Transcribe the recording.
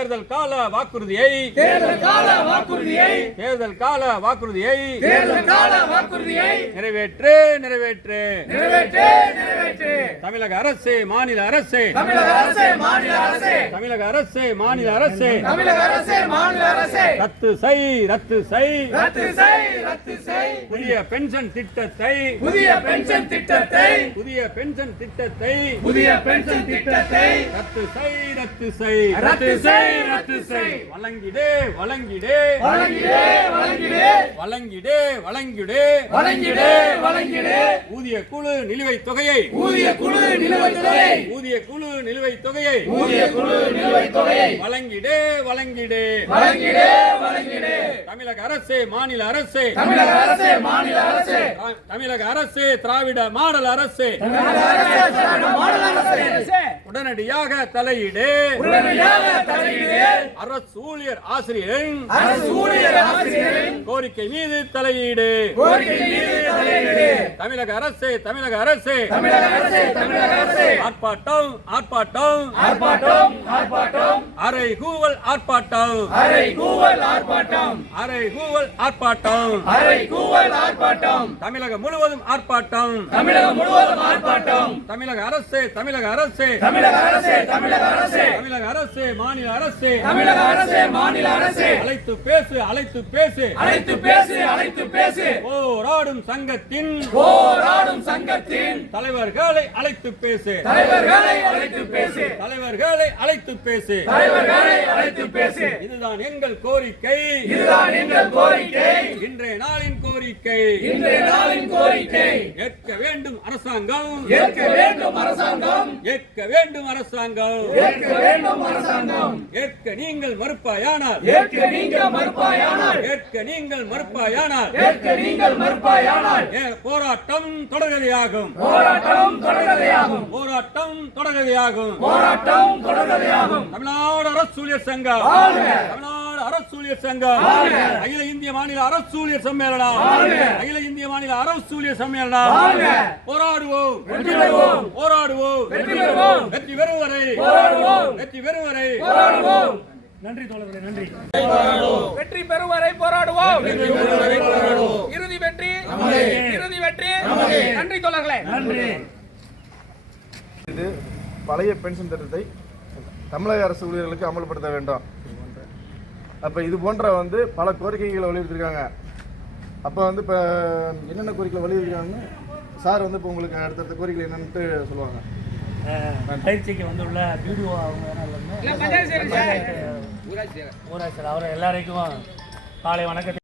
தேர்தல் கால வாக்குறுதியை நிறைவேற்று தமிழக அரசு மாநில அரசு ரத்து செய் புதிய பென்ஷன் திட்டத்தை ரத்து செய் வழங்கிடு ஊதிய குழு நிலுவைத் தொகையை வழங்கிடு தமிழக அரசு மாநில அரசு தமிழக அரசு திராவிட மாடல் அரசு உடனடியாக தலையீடு அரசு ஊழியர் ஆசிரியரின் கோரிக்கை மீது தலையீடு தமிழக அரசு ஆர்ப்பாட்டம் அறைகூவல் ஆர்ப்பாட்டம் தமிழகம் முழுவதும் ஆர்ப்பாட்டம் தமிழக அரசு மாநில அரசு அழைத்து பேசு போராடும் சங்கத்தின் தலைவர்களை அழைத்து பேசு இதுதான் எங்கள் கோரிக்கை இன்றைய நாளின் கோரிக்கை ஏற்க வேண்டும் அரசாங்கம் ஏற்க நீங்கள் மறுப்பாயானால் போராட்டம் தொடர்கதையாகும் தமிழ்நாடு அரசு ஊழியர் சங்கம் அகில இந்திய மாநில அரசு ஊழியர் சம்மேளனம் போராடுவோம் வெற்றி பெறும் வரை நன்றி தோழர்களே, நன்றி. வெற்றி பெறும் வரை போராடுவோம். இறுதி வெற்றி. நன்றி தோழர்களே, நன்றி. இது பழைய பென்ஷன் திட்டத்தை தமிழக அரசு ஊழியர்களுக்கு அமல்படுத்த வேண்டும். அப்போ இது போன்ற பல கோரிக்கைகளை வலியுறுத்திருக்காங்க. அப்போ இப்போ என்னென்ன கோரிக்கை வலியுறுத்திருக்காங்கன்னு சார் இப்போ உங்களுக்கு அடுத்தடுத்த கோரிக்கை என்னன்ட்டு சொல்லுவாங்க. பயிற்சிக்கு உள்ள பிடிஓ அவங்க ஊராட்சி அவர் எல்லாருக்கும் காலை வணக்கத்தை